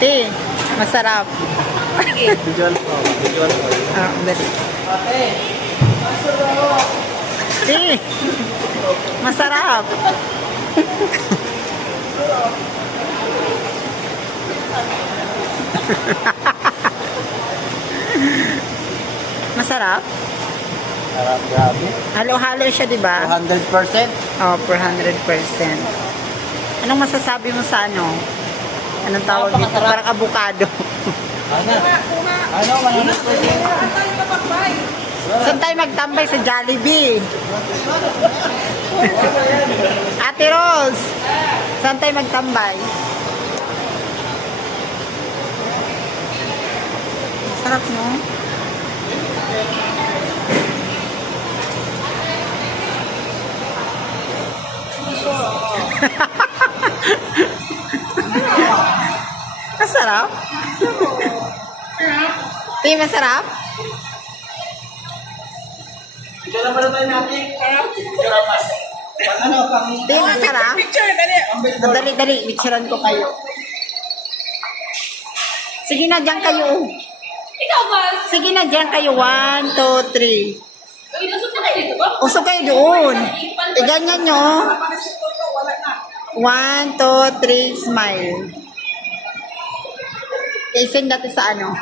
Ti, masarap. Visual po. Visual po. Dali. Ti, masarap. Masarap? Sarap, grabe. Halo-halo siya, di ba? 200%. Oh, 400%. Anong masasabi mo sa ano? Anong tawag dito? Napakasarap. Parang avocado. Ano? Ano? 100%. Saan tayo magtambay? Sa Jollibee. Ate Rose, saan tayo magtambay? Sarap, no? Masarap? Di masarap? Ito na pala tayo natin. Karapas. Ano? Di masarap? Dali, picturean ko kayo. Sige na, dyan kayo. Ikaw ba? Sige na, dyan kayo. 1, 2, 3. Uy, lusot na kayo dito ba? Usok kayo doon. E ganyan nyo. 1, 2, 3, smile. Okay, send natin sa ano.